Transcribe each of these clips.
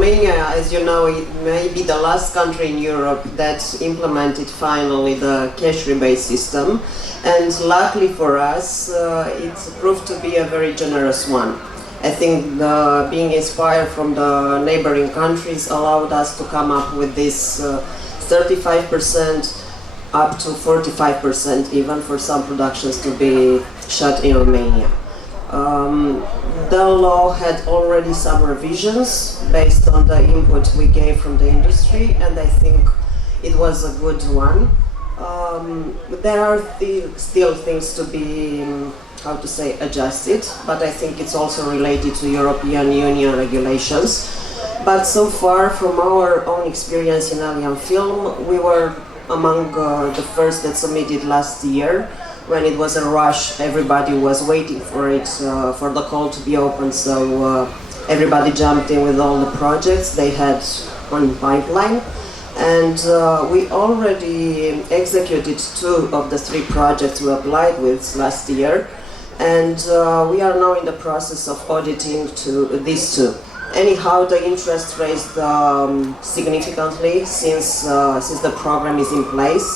Romania, as you know, it may be the last country in Europe that implemented finally the cash rebate system, and luckily for us, it proved to be a very generous one. I think being inspired from the neighboring countries allowed us to come up with this 35% up to 45% even for some productions to be shot in Romania. The law had already some revisions based on the input we gave from the industry, and I think it was a good one. There are still things to be, how to say, adjusted, but I think it's also related to European Union regulations. But so far, from our own experience in Alien Film, we were among the first that submitted last year. When it was a rush, everybody was waiting for it, for the call to be open, so everybody jumped in with all the projects they had on pipeline. And we already executed 2 of the 3 projects we applied with last year, and we are now in the process of auditing these 2. Anyhow, the interest raised significantly since the program is in place.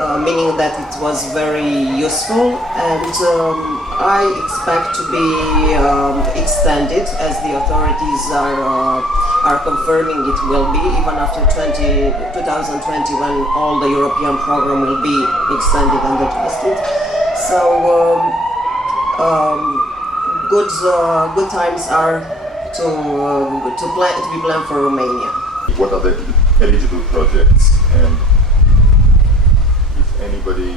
Meaning that it was very useful, and I expect to be extended as the authorities are confirming it will be, even after 2020 when all the European program will be extended and adjusted. So good times are to be planned for Romania. What are the eligible projects, and anybody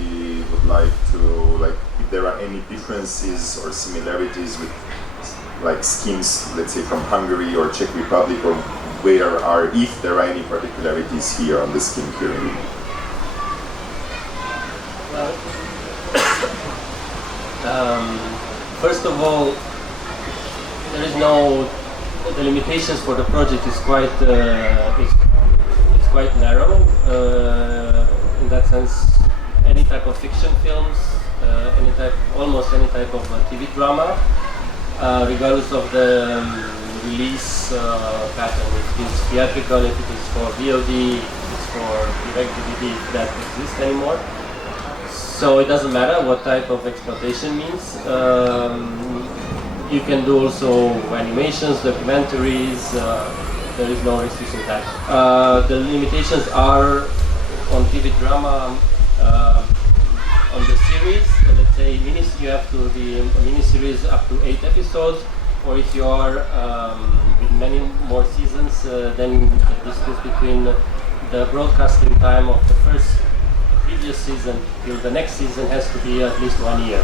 would like to, if there are any differences or similarities with schemes, let's say from Hungary or Czech Republic, or if there are any particularities here on the scheme pyramid? Well, first of all, there is the limitations for the project is quite narrow. In that sense, any type of fiction films, almost any type of TV drama, regardless of the release pattern. If it is theatrical, if it is for VOD, if it is for direct DVD, if that exists anymore. So it doesn't matter what type of exploitation means. You can do also animations, documentaries. There is no restriction to that. The limitations are on TV drama. On the series, let's say you have to be a mini-series up to 8 episodes, or if you are with many more seasons, then the distance between the broadcasting time of the previous season till the next season has to be at least 1 year,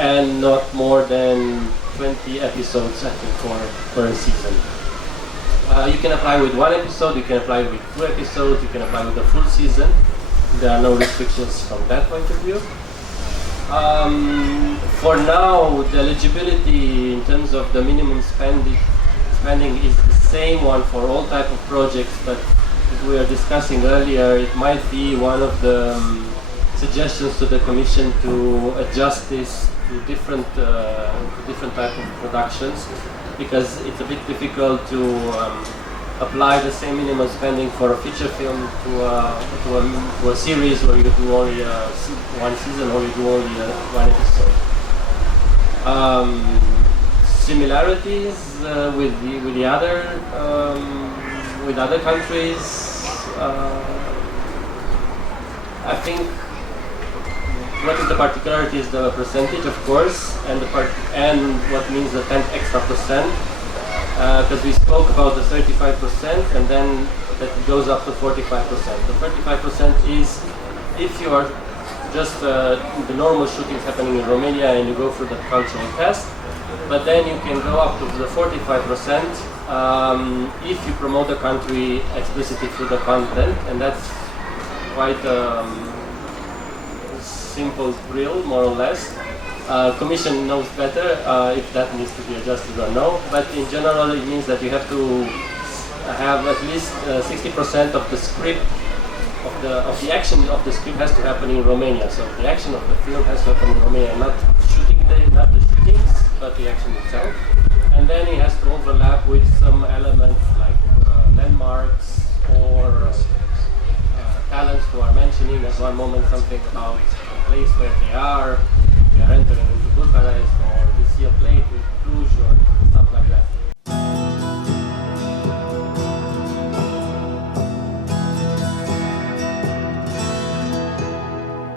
and not more than 20 episodes, I think, for a season. You can apply with 1 episode, you can apply with 2 episodes, you can apply with a full season. There are no restrictions from that point of view. For now, the eligibility in terms of the minimum spending is the same one for all type of projects, but as we were discussing earlier, it might be one of the suggestions to the Commission to adjust this to different type of productions, because it's a bit difficult to apply the same minimum spending for a feature film to a series where you do only 1 season or you do only 1 episode. Similarities with other countries. I think what is the particularity is the percentage, of course, and what means the 10 extra percent. Because we spoke about the 35% and then that goes up to 45%. The 45% is if you are just the normal shootings happening in Romania and you go through the cultural test, but then you can go up to the 45% if you promote the country explicitly through the content, and that's quite a simple drill, more or less. Commission knows better if that needs to be adjusted or no, but in general it means that you have to have at least 60% of the script, of the action of the script has to happen in Romania. So the action of the film has to happen in Romania, not the shootings, but the action itself. And then it has to overlap with some elements like landmarks or talents who are mentioning at one moment something about the place where they are entering into Bucharest, or we see a plate with Cluj or stuff like that.